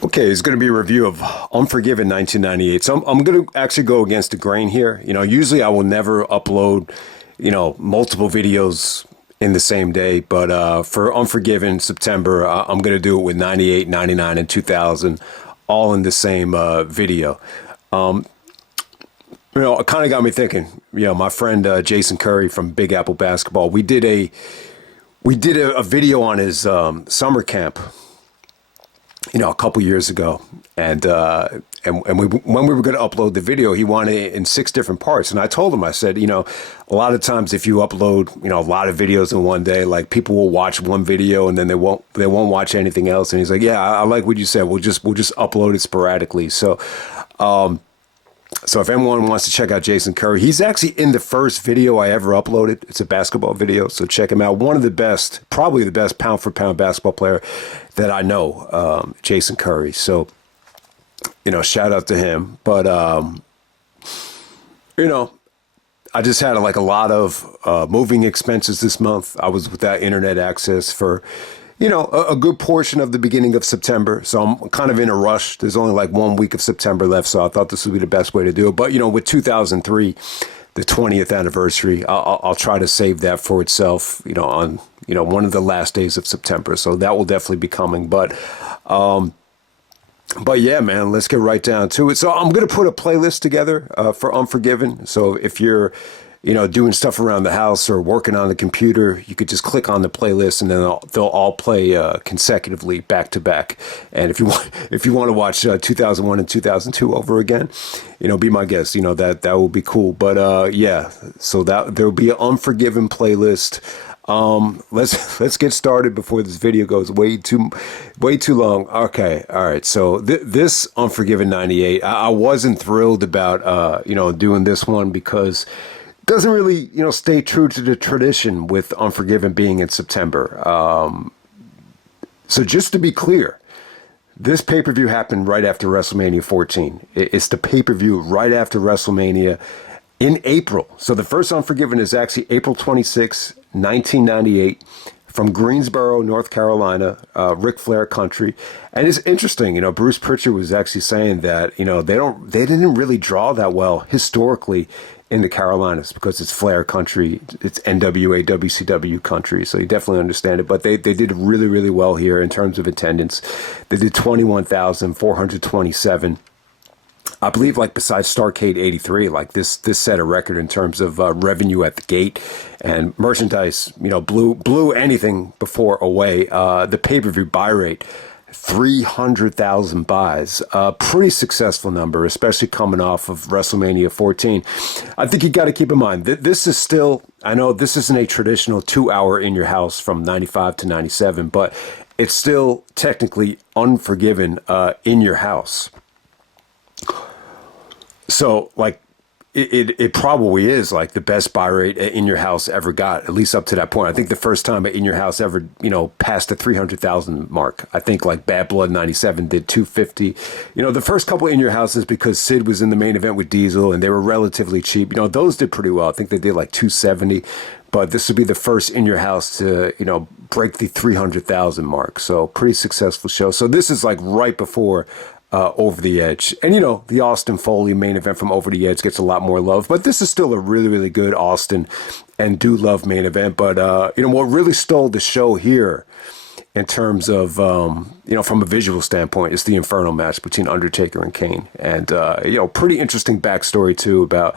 Okay, it's going to be a review of Unforgiven 1998. So I'm going to actually go against the grain here. Usually I will never upload, multiple videos in the same day. But for Unforgiven September, I'm going to do it with 98, 99, and 2000 all in the same video. It kind of got me thinking. My friend Jason Curry from Big Apple Basketball, we did a video on his summer camp, a couple years ago, and when we were going to upload the video, he wanted it in 6 different parts, and I told him, I said, a lot of times if you upload, a lot of videos in one day, like people will watch one video and then they won't watch anything else, and he's like, yeah, I like what you said. We'll just upload it sporadically. So if anyone wants to check out Jason Curry, he's actually in the first video I ever uploaded. It's a basketball video, so check him out. One of the best, probably the best pound-for-pound basketball player that I know, Jason Curry. So, shout out to him. But, I just had a lot of moving expenses this month. I was without internet access for a good portion of the beginning of September. So I'm kind of in a rush. There's only 1 week of September left. So I thought this would be the best way to do it. But, with 2003, the 20th anniversary, I'll try to save that for itself, on, one of the last days of September. So that will definitely be coming. But yeah, man, let's get right down to it. So I'm going to put a playlist together for Unforgiven. So if you're doing stuff around the house or working on the computer, you could just click on the playlist and then they'll all play consecutively back to back. And if you want to watch 2001 and 2002 over again, be my guest. That will be cool. But yeah, so that there'll be an Unforgiven playlist. Let's get started before this video goes way too long. Okay, all right. So this Unforgiven 98, I wasn't thrilled about doing this one because doesn't really, stay true to the tradition with Unforgiven being in September. So just to be clear, this pay-per-view happened right after WrestleMania 14. It's the pay-per-view right after WrestleMania in April. So the first Unforgiven is actually April 26, 1998, from Greensboro, North Carolina, Ric Flair country. And it's interesting, Bruce Pritchard was actually saying that, they didn't really draw that well historically in the Carolinas because it's Flair country, it's NWA, WCW country, so you definitely understand it. But they did really, really well here in terms of attendance. They did 21,427. I believe, besides Starrcade 83, this set a record in terms of revenue at the gate, and merchandise, blew anything before away. The pay-per-view buy rate, 300,000 buys, a pretty successful number, especially coming off of WrestleMania 14. I think you got to keep in mind that this is still, I know this isn't a traditional 2-hour in your house from 95 to 97, but it's still technically Unforgiven in your house. So it probably is the best buy rate In Your House ever got, at least up to that point. I think the first time In Your House ever, passed the 300,000 mark. I think Bad Blood 97 did 250. The first couple In Your Houses, because Sid was in the main event with Diesel and they were relatively cheap, those did pretty well. I think they did 270. But this would be the first In Your House to, break the 300,000 mark. So pretty successful show. So this is right before Over the Edge. And, the Austin Foley main event from Over the Edge gets a lot more love. But this is still a really, really good Austin and Do Love main event. But, what really stole the show here in terms of, from a visual standpoint, is the Inferno match between Undertaker and Kane. And, pretty interesting backstory, too, about,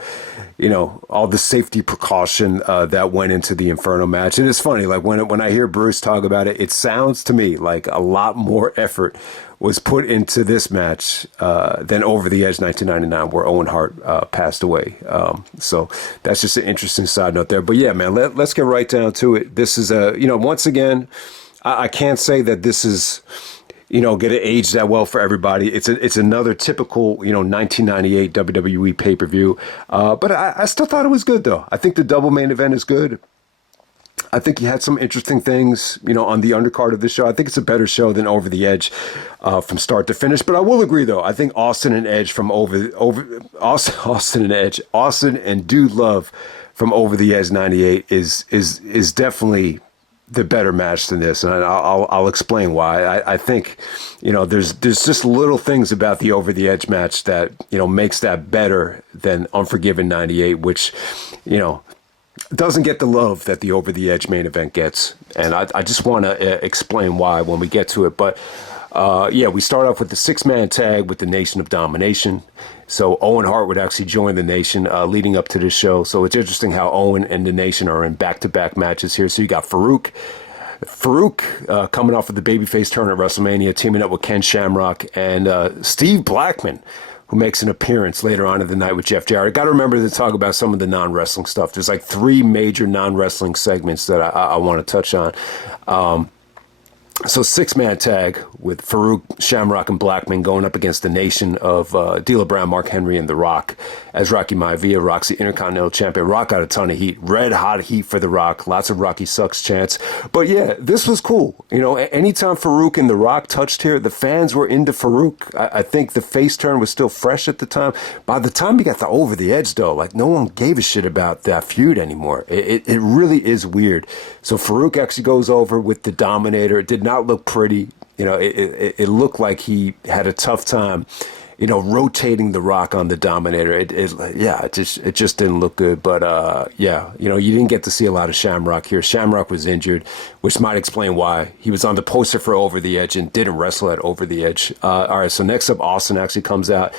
all the safety precaution that went into the Inferno match. And it's funny, when I hear Bruce talk about it, it sounds to me like a lot more effort was put into this match than Over the Edge 1999, where Owen Hart passed away. So that's just an interesting side note there. But yeah, man, let's get right down to it. This is once again, I can't say that this is, going to age that well for everybody. It's another typical, 1998 WWE pay-per-view. But I still thought it was good, though. I think the double main event is good. I think he had some interesting things, on the undercard of this show. I think it's a better show than Over the Edge from start to finish. But I will agree, though. I think Austin and Edge from Austin and Dude Love from Over the Edge 98 is definitely the better match than this, and I'll explain why. I think, there's just little things about the Over the Edge match that, makes that better than Unforgiven 98, which, doesn't get the love that the Over the Edge main event gets. And I just want to explain why when we get to it. But, we start off with the 6-man tag with the Nation of Domination. So Owen Hart would actually join the Nation leading up to this show. So it's interesting how Owen and the Nation are in back-to-back matches here. So you got Farooq coming off of the babyface turn at WrestleMania, teaming up with Ken Shamrock and Steve Blackman, who makes an appearance later on in the night with Jeff Jarrett. Got to remember to talk about some of the non-wrestling stuff. There's like 3 major non-wrestling segments that I want to touch on. So 6-man tag with Farooq, Shamrock, and Blackman going up against the Nation of D'Lo Brown, Mark Henry, and The Rock as Rocky Maivia. Rock's the Intercontinental Champion. Rock got a ton of heat. Red hot heat for The Rock. Lots of Rocky sucks chants. But yeah, this was cool. Anytime Farooq and The Rock touched here, the fans were into Farooq. I think the face turn was still fresh at the time. By the time he got the Over the Edge, though, like no one gave a shit about that feud anymore. It really is weird. So Farooq actually goes over with the Dominator. It did not look pretty. It looked like he had a tough time, rotating The Rock on the Dominator. It just didn't look good. But you didn't get to see a lot of Shamrock here. Shamrock was injured, which might explain why he was on the poster for Over the Edge and didn't wrestle at Over the Edge. All right, so next up, Austin actually comes out.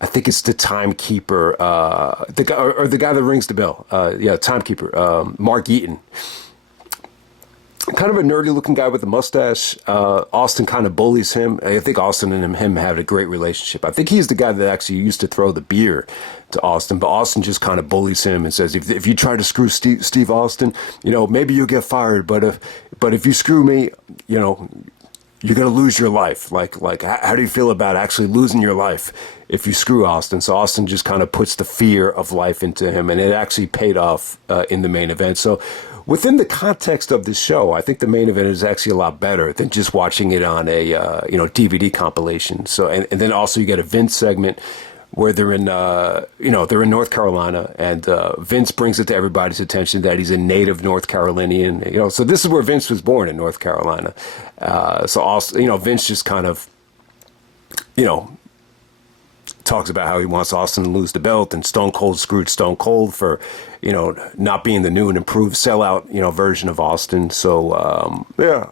I think it's the timekeeper, the guy that rings the bell. Timekeeper, Mark Eaton. Kind of a nerdy looking guy with a mustache. Austin kind of bullies him. I think Austin and him had a great relationship. I think he's the guy that actually used to throw the beer to Austin, but Austin just kind of bullies him and says, if you try to screw Steve Austin, maybe you'll get fired. But if you screw me, you're going to lose your life. Like, how do you feel about actually losing your life if you screw Austin? So Austin just kind of puts the fear of life into him, and it actually paid off in the main event. So within the context of this show, I think the main event is actually a lot better than just watching it on a DVD compilation. So and then also you get a Vince segment where they're in North Carolina, and Vince brings it to everybody's attention that he's a native North Carolinian. So this is where Vince was born, in North Carolina. So also, Vince just kind of, talks about how he wants Austin to lose the belt, and Stone Cold screwed Stone Cold for, not being the new and improved sellout, version of Austin. So,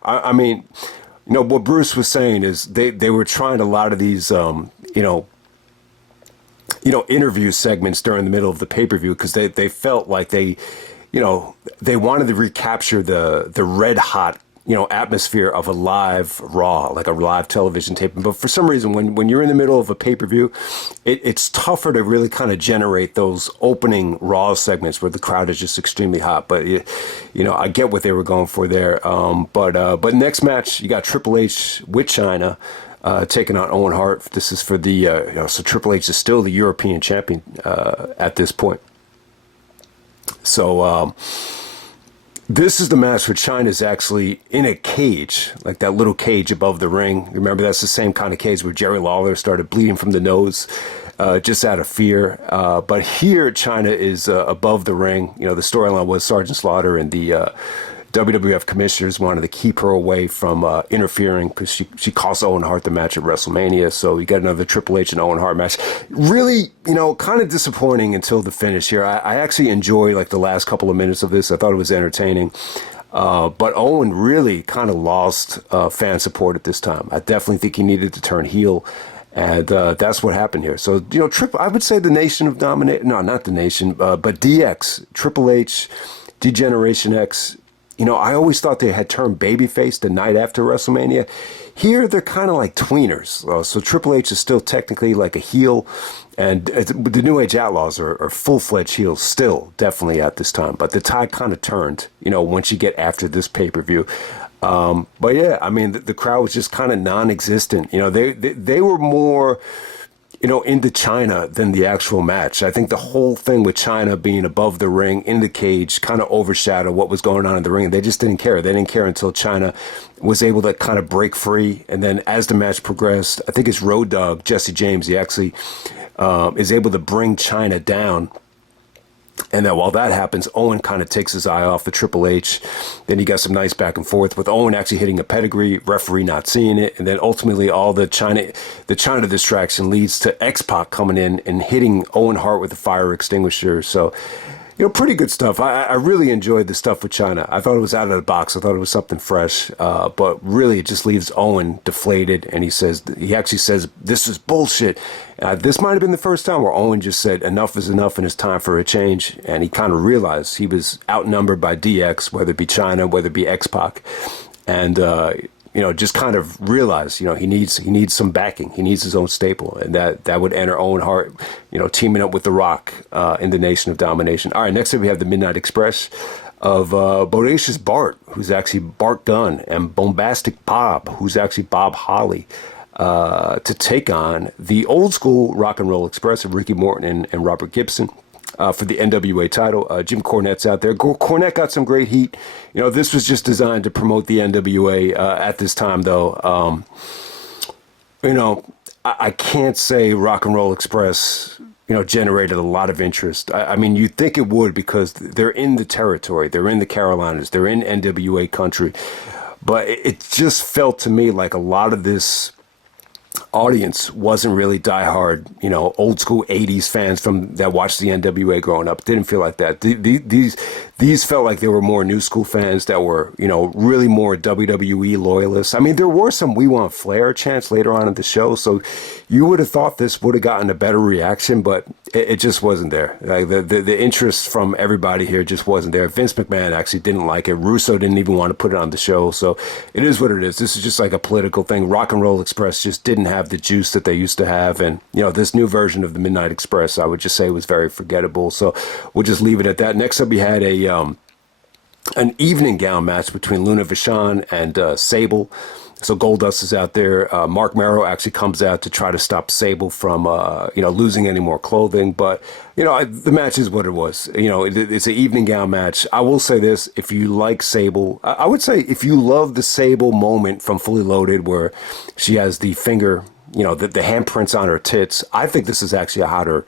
I mean, what Bruce was saying is they were trying a lot of these, interview segments during the middle of the pay-per-view because they felt like they wanted to recapture the red hot, atmosphere of a live Raw, like a live television taping. But for some reason, when you're in the middle of a pay-per-view, it's tougher to really kind of generate those opening Raw segments where the crowd is just extremely hot. But, I get what they were going for there. But next match, you got Triple H with Chyna taking on Owen Hart. This is for the, so Triple H is still the European champion at this point. So, this is the match where Chyna's actually in a cage, like that little cage above the ring. Remember, that's the same kind of cage where Jerry Lawler started bleeding from the nose just out of fear. But here, Chyna is above the ring. The storyline was Sergeant Slaughter and the WWF commissioners wanted to keep her away from interfering because she cost Owen Hart the match at WrestleMania. So you got another Triple H and Owen Hart match. Really, kind of disappointing until the finish here. I actually enjoy like the last couple of minutes of this. I thought it was entertaining. But Owen really kind of lost fan support at this time. I definitely think he needed to turn heel. And that's what happened here. So, I would say the Nation of Domination. No, not the Nation, but DX, Triple H, D-Generation X. I always thought they had turned babyface the night after WrestleMania. Here, they're kind of like tweeners. So Triple H is still technically like a heel, and the New Age Outlaws are full-fledged heels still, definitely at this time. But the tide kind of turned, once you get after this pay-per-view. But yeah, I mean, the crowd was just kind of non-existent. They were more, into Chyna than the actual match. I think the whole thing with Chyna being above the ring in the cage kind of overshadowed what was going on in the ring. They just didn't care. They didn't care until Chyna was able to kind of break free. And then as the match progressed, I think it's Road Dogg, Jesse James, he actually is able to bring Chyna down And then while that happens, Owen kind of takes his eye off the Triple H. Then you got some nice back and forth with Owen actually hitting a pedigree, referee not seeing it. And then ultimately all the Chyna distraction leads to X-Pac coming in and hitting Owen Hart with a fire extinguisher. So, pretty good stuff. I really enjoyed the stuff with Chyna. I thought it was out of the box. I thought it was something fresh. But really, it just leaves Owen deflated. And he actually says, this is bullshit. This might have been the first time where Owen just said, enough is enough and it's time for a change. And he kind of realized he was outnumbered by DX, whether it be Chyna, whether it be X-Pac. And, just kind of realize, he needs some backing. He needs his own staple. And that would enter Owen Hart, teaming up with The Rock in the Nation of Domination. All right, next up we have the Midnight Express of Bodacious Bart, who's actually Bart Gunn, and Bombastic Bob, who's actually Bob Holly, to take on the old school Rock and Roll Express of Ricky Morton and Robert Gibson. For the NWA title. Jim Cornette's out there. Cornette got some great heat. This was just designed to promote the NWA at this time, though. I can't say Rock and Roll Express, generated a lot of interest. I mean, you'd think it would because they're in the territory. They're in the Carolinas. They're in NWA country. But it just felt to me like a lot of this audience wasn't really diehard, old school 80s fans that watched the NWA growing up. Didn't feel like that. These felt like they were more new school fans that were, really more WWE loyalists. I mean, there were some "We Want Flair" chants later on in the show, so you would have thought this would have gotten a better reaction, but it just wasn't there. Like the interest from everybody here just wasn't there. Vince McMahon actually didn't like it. Russo didn't even want to put it on the show, so it is what it is. This is just like a political thing. Rock and Roll Express just didn't have the juice that they used to have, and this new version of the Midnight Express, I would just say, was very forgettable. So we'll just leave it at that. Next up, we had an evening gown match between Luna Vachon and Sable. So Goldust is out there. Mark Merrow actually comes out to try to stop Sable from, losing any more clothing. But, the match is what it was. It's an evening gown match. I will say this. If you like Sable, I would say if you love the Sable moment from Fully Loaded where she has the finger, the handprints on her tits, I think this is actually a hotter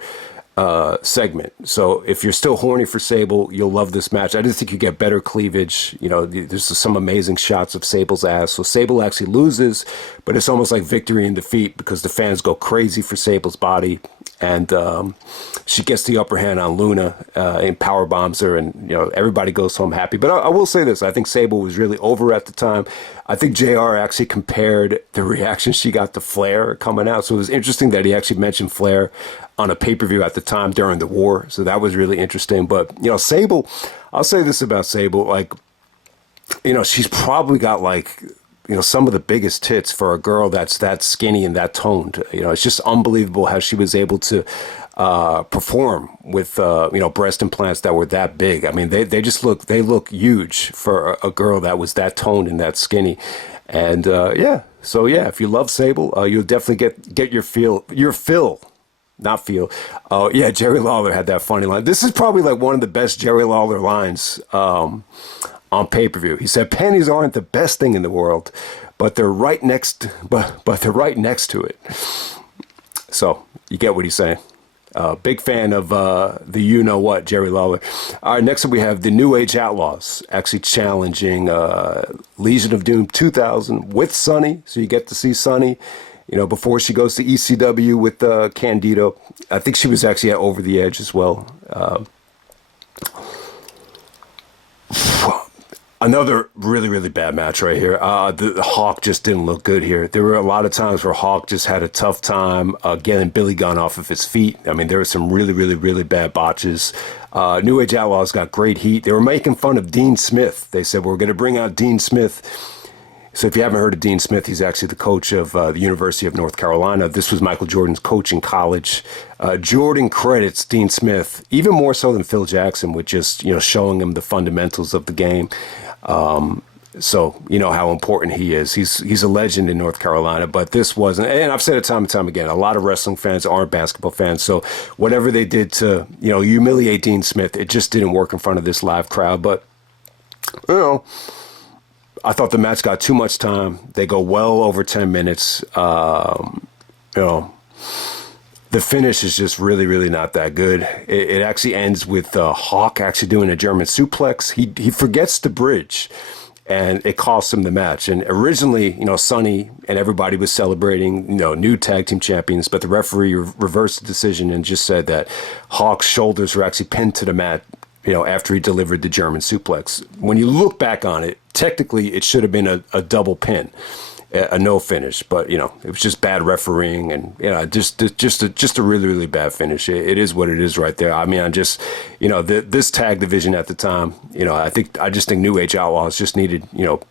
segment. So if you're still horny for Sable, you'll love this match. I just think you get better cleavage. There's some amazing shots of Sable's ass. So Sable actually loses, but it's almost like victory in defeat because the fans go crazy for Sable's body. And she gets the upper hand on Luna and power bombs her, and everybody goes home happy. But I will say this: I think Sable was really over at the time. I think JR actually compared the reaction she got to Flair coming out, so it was interesting that he actually mentioned Flair on a pay-per-view at the time during the war. So that was really interesting. But Sable, I'll say this about Sable: like, she's probably got like, some of the biggest tits for a girl that's that skinny and that toned. It's just unbelievable how she was able to perform with, breast implants that were that big. I mean, they look huge for a girl that was that toned and that skinny. And, so if you love Sable, you'll definitely get your fill. Not feel. Jerry Lawler had that funny line. This is probably like one of the best Jerry Lawler lines, on pay-per-view. He said, "Pennies aren't the best thing in the world, but they're right next to it." So you get what he's saying. Big fan of the Jerry Lawler. All right, next up we have the New Age Outlaws actually challenging Legion of Doom 2000 with Sunny. So you get to see Sunny, before she goes to ECW with Candido. I think she was actually at Over the Edge as well. Another really, really bad match right here. The Hawk just didn't look good here. There were a lot of times where Hawk just had a tough time getting Billy Gunn off of his feet. I mean, there were some really, really, really bad botches. New Age Outlaws got great heat. They were making fun of Dean Smith. They said, we're going to bring out Dean Smith. So if you haven't heard of Dean Smith, he's actually the coach of the University of North Carolina. This was Michael Jordan's coach in college. Jordan credits Dean Smith, even more so than Phil Jackson, with just, showing him the fundamentals of the game. So you know how important he is. He's a legend in North Carolina, but this wasn't, and I've said it time and time again, a lot of wrestling fans aren't basketball fans. So whatever they did to, humiliate Dean Smith, it just didn't work in front of this live crowd. But, I thought the match got too much time. They go well over 10 minutes. the finish is just really, really not that good. It actually ends with Hawk actually doing a German suplex. He forgets the bridge, and it costs him the match. And originally, Sonny and everybody was celebrating, new tag team champions, but the referee reversed the decision and just said that Hawk's shoulders were actually pinned to the mat, after he delivered the German suplex. When you look back on it, technically it should have been a double pin, a no finish, but it was just bad refereeing, and just a really, really bad finish. It is what it is right there. I mean, this tag division at the time, I just think New Age Outlaws just needed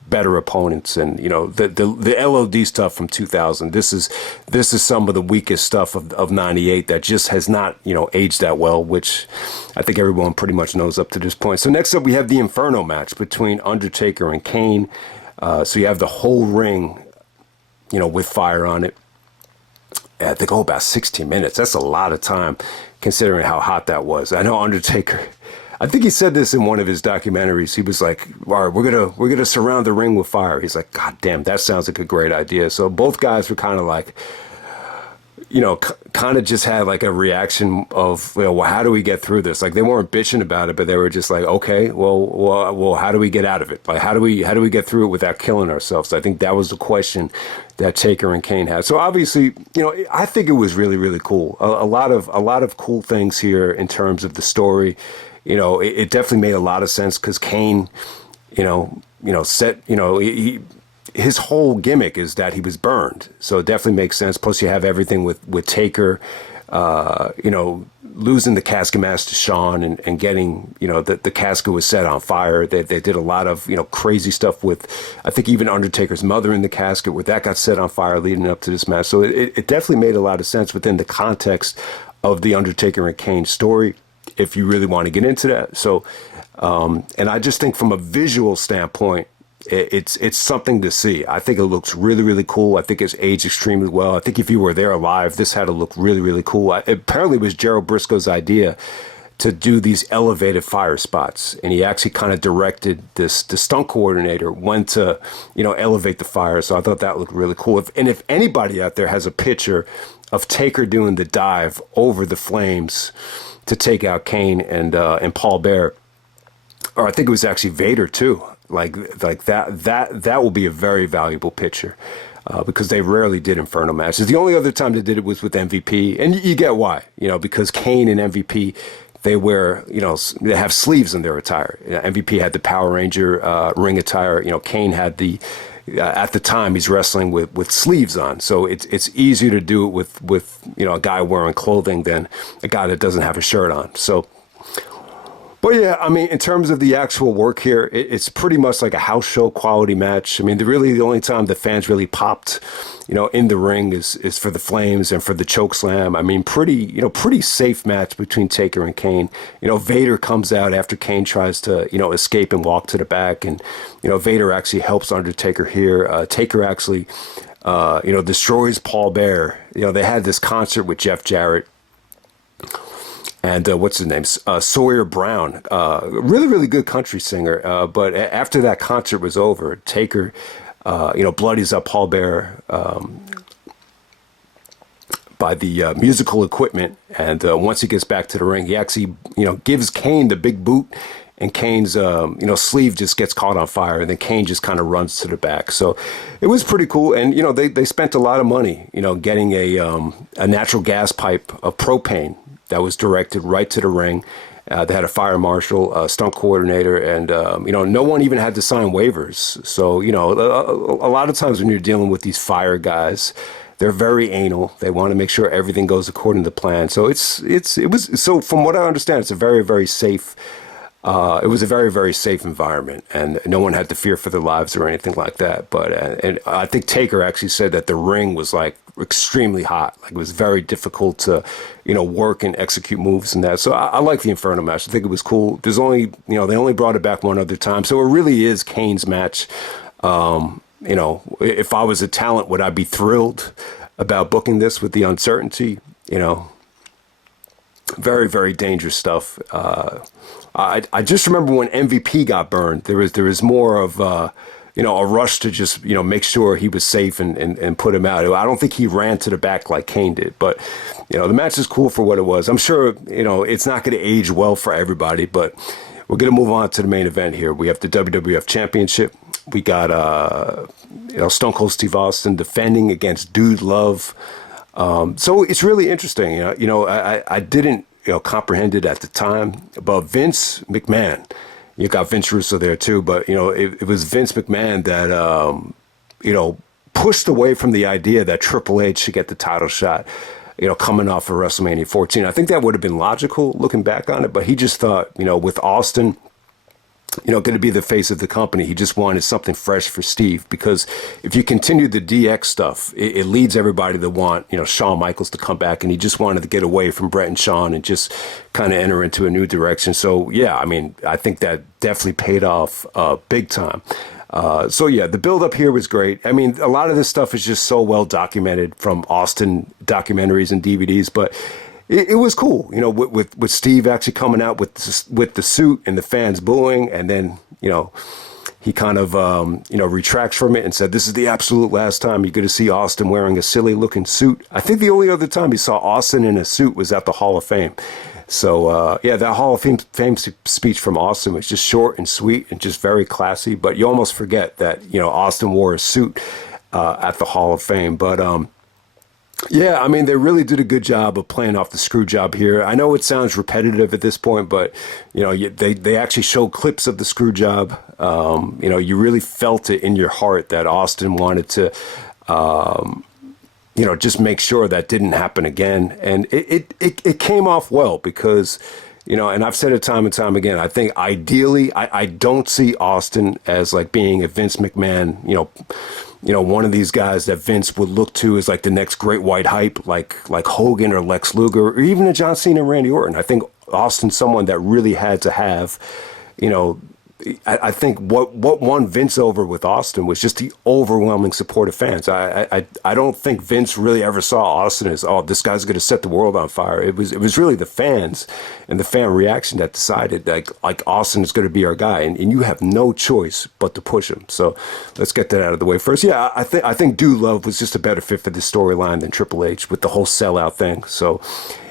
better opponents, and the LOD stuff from 2000. This is some of the weakest stuff of '98 that just has not aged that well, which I think everyone pretty much knows up to this point. So next up we have the Inferno match between Undertaker and Kane. So you have the whole ring, with fire on it. They go about 16 minutes. That's a lot of time considering how hot that was. I know Undertaker, I think he said this in one of his documentaries. He was like, all right, we're gonna surround the ring with fire. He's like, God damn, that sounds like a great idea. So both guys were kind of like, kind of just had like a reaction of, well, how do we get through this? Like, they weren't bitching about it, but they were just like, okay, well, how do we get out of it? Like, how do we get through it without killing ourselves? I think that was the question that Taker and Kane had. So obviously, I think it was really, really cool. A lot of cool things here in terms of the story. It definitely made a lot of sense because Kane, his whole gimmick is that he was burned. So it definitely makes sense. Plus you have everything with Taker, losing the casket mask to Shawn and getting, the casket was set on fire. They did a lot of, crazy stuff with, I think even Undertaker's mother in the casket where that got set on fire leading up to this match. So it definitely made a lot of sense within the context of the Undertaker and Kane story, if you really want to get into that. So, and I just think from a visual standpoint, it's something to see. I think it looks really, really cool. I think it's aged extremely well. I think if you were there live, this had to look really, really cool. Apparently it was Gerald Briscoe's idea to do these elevated fire spots, and he actually kind of directed the stunt coordinator when to, elevate the fire. So I thought that looked really cool. If anybody out there has a picture of Taker doing the dive over the flames to take out Kane and Paul Bear, or I think it was actually Vader too. Like that will be a very valuable picture because they rarely did Inferno matches. The only other time they did it was with MVP, and you get why, because Kane and MVP, they wear, they have sleeves in their attire. MVP had the Power Ranger ring attire. Kane had the at the time he's wrestling with sleeves on, so it's easier to do it with a guy wearing clothing than a guy that doesn't have a shirt on. So. But yeah, I mean, in terms of the actual work here, it's pretty much like a house show quality match. I mean, the only time the fans really popped, in the ring is for the Flames and for the choke slam. I mean, pretty safe match between Taker and Kane. Vader comes out after Kane tries to, escape and walk to the back, and Vader actually helps Undertaker here. Taker actually, destroys Paul Bear. They had this concert with Jeff Jarrett. And what's his name? Sawyer Brown, really, really good country singer. But after that concert was over, Taker, bloodies up Paul Bear by the musical equipment. And once he gets back to the ring, he actually, gives Kane the big boot. And Kane's, sleeve just gets caught on fire. And then Kane just kind of runs to the back. So it was pretty cool. And, they spent a lot of money, getting a natural gas pipe of propane that was directed right to the ring. They had a fire marshal, a stunt coordinator, and, no one even had to sign waivers. So, a lot of times when you're dealing with these fire guys, they're very anal. They want to make sure everything goes according to plan. So so from what I understand, it's a very, very safe, it was a very, very safe environment, and no one had to fear for their lives or anything like that. But and I think Taker actually said that the ring was like extremely hot. Like it was very difficult to, work and execute moves and that. So I like the Inferno match. I think it was cool. There's only, they only brought it back one other time. So it really is Kane's match. If I was a talent, would I be thrilled about booking this with the uncertainty? Very, very dangerous stuff. I just remember when MVP got burned, there was more of, a rush to just, make sure he was safe and put him out. I don't think he ran to the back like Kane did, but, the match is cool for what it was. I'm sure, it's not going to age well for everybody, but we're going to move on to the main event here. We have the WWF Championship. We got, Stone Cold Steve Austin defending against Dude Love. So it's really interesting. I didn't, comprehend it at the time, but Vince McMahon, you got Vince Russo there too, but, it was Vince McMahon that, pushed away from the idea that Triple H should get the title shot, coming off of WrestleMania 14. I think that would have been logical looking back on it, but he just thought, with Austin, going to be the face of the company, he just wanted something fresh for Steve, because if you continue the DX stuff, it leads everybody to want, Shawn Michaels to come back, and he just wanted to get away from Bret and Shawn and just kind of enter into a new direction. So, yeah, I mean, I think that definitely paid off big time. So, yeah, the build-up here was great. I mean, a lot of this stuff is just so well documented from Austin documentaries and DVDs, but it was cool, with Steve actually coming out with the suit and the fans booing, and then, he kind of, retracts from it and said, this is the absolute last time you're going to see Austin wearing a silly-looking suit. I think the only other time you saw Austin in a suit was at the Hall of Fame. So, that Hall of Fame speech from Austin was just short and sweet and just very classy, but you almost forget that, Austin wore a suit at the Hall of Fame. But, yeah, I mean, they really did a good job of playing off the screw job here. I know it sounds repetitive at this point, but, they actually showed clips of the screw job. You really felt it in your heart that Austin wanted to, just make sure that didn't happen again. And it came off well because, and I've said it time and time again, I think ideally, I don't see Austin as like being a Vince McMahon, one of these guys that Vince would look to as like the next great white hype, like Hogan or Lex Luger, or even a John Cena and Randy Orton. I think Austin's someone that really had to have, I think what won Vince over with Austin was just the overwhelming support of fans. I don't think Vince really ever saw Austin as, oh, this guy's going to set the world on fire. It was really the fans and the fan reaction that decided like Austin is going to be our guy, and you have no choice but to push him. So let's get that out of the way first. Yeah, I think Dude Love was just a better fit for the storyline than Triple H with the whole sellout thing. So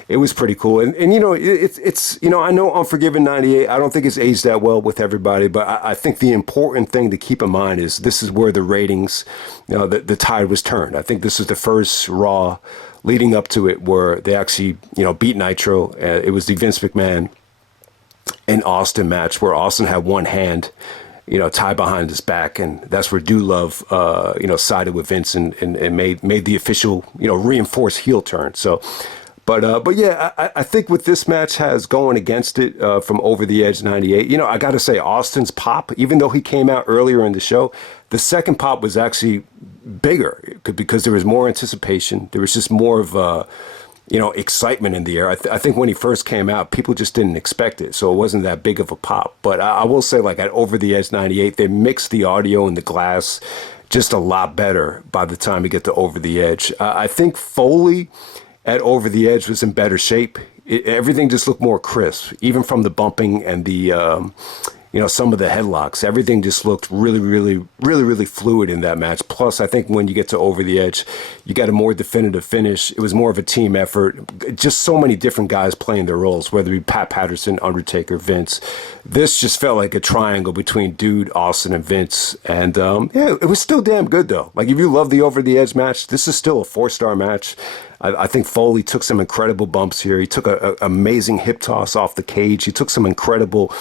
it was pretty cool. And it's I know Unforgiven 98, I don't think it's aged that well with everybody, but I think the important thing to keep in mind is this is where the ratings, the tide was turned. I think this is the first Raw leading up to it where they actually, beat Nitro. It was the Vince McMahon and Austin match where Austin had one hand, tied behind his back, and that's where Dude Love, sided with Vince and made the official, reinforced heel turn. So, But yeah, I think what this match has going against it from Over the Edge 98, I got to say Austin's pop, even though he came out earlier in the show, the second pop was actually bigger because there was more anticipation. There was just more of, excitement in the air. I think when he first came out, people just didn't expect it. So it wasn't that big of a pop. But I will say, like at Over the Edge 98, they mixed the audio and the glass just a lot better by the time you get to Over the Edge. I think Foley at Over the Edge was in better shape. Everything just looked more crisp, even from the bumping and the, some of the headlocks. Everything just looked really, really, really, really fluid in that match. Plus, I think when you get to Over the Edge, you got a more definitive finish. It was more of a team effort. Just so many different guys playing their roles, whether it be Pat Patterson, Undertaker, Vince. This just felt like a triangle between Dude, Austin, and Vince. And, it was still damn good, though. Like, if you love the Over the Edge match, this is still a 4-star match. I think Foley took some incredible bumps here. He took an amazing hip toss off the cage. He took some incredible,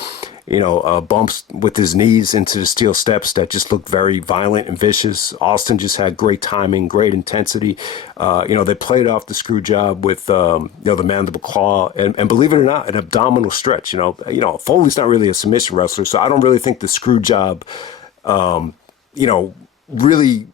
bumps with his knees into the steel steps that just looked very violent and vicious. Austin just had great timing, great intensity. They played off the screw job with, the mandible claw, and believe it or not, an abdominal stretch. Foley's not really a submission wrestler, so I don't really think the screw job, really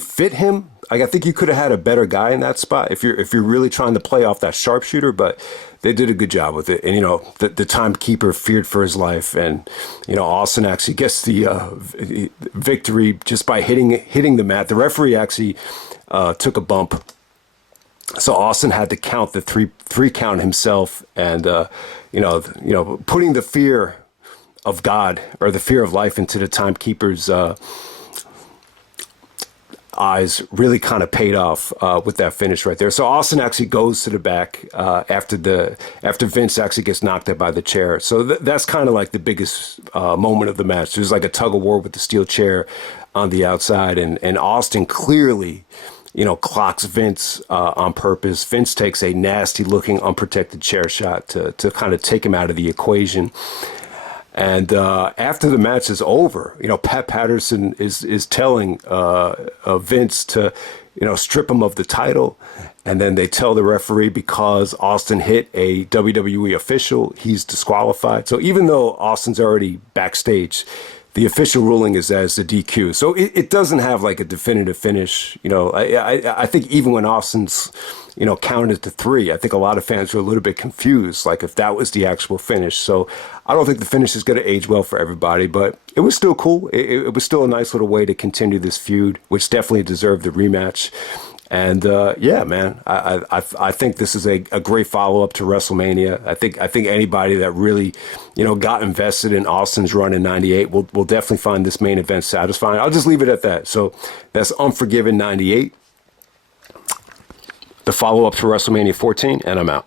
fit him. I think you could have had a better guy in that spot if you're really trying to play off that sharpshooter, but they did a good job with it. And the timekeeper feared for his life, and Austin actually gets the victory just by hitting the mat. The referee actually took a bump, so Austin had to count the three count himself, and putting the fear of God or the fear of life into the timekeeper's eyes really kind of paid off with that finish right there. So Austin actually goes to the back after Vince actually gets knocked out by the chair. So that's kind of like the biggest moment of the match. There's like a tug of war with the steel chair on the outside, and Austin clearly, clocks Vince on purpose. Vince takes a nasty looking unprotected chair shot to kind of take him out of the equation. And after the match is over, Pat Patterson is telling Vince to, strip him of the title. And then they tell the referee because Austin hit a WWE official, he's disqualified. So even though Austin's already backstage, the official ruling is as the DQ. So it doesn't have like a definitive finish. I think even when Austin's, counted to 3, I think a lot of fans were a little bit confused, like if that was the actual finish. So I don't think the finish is going to age well for everybody, but it was still cool. It was still a nice little way to continue this feud, which definitely deserved the rematch. And yeah, man, I think this is a great follow up to WrestleMania. I think anybody that really, got invested in Austin's run in '98 will definitely find this main event satisfying. I'll just leave it at that. So that's Unforgiven '98, the follow up to WrestleMania 14, and I'm out.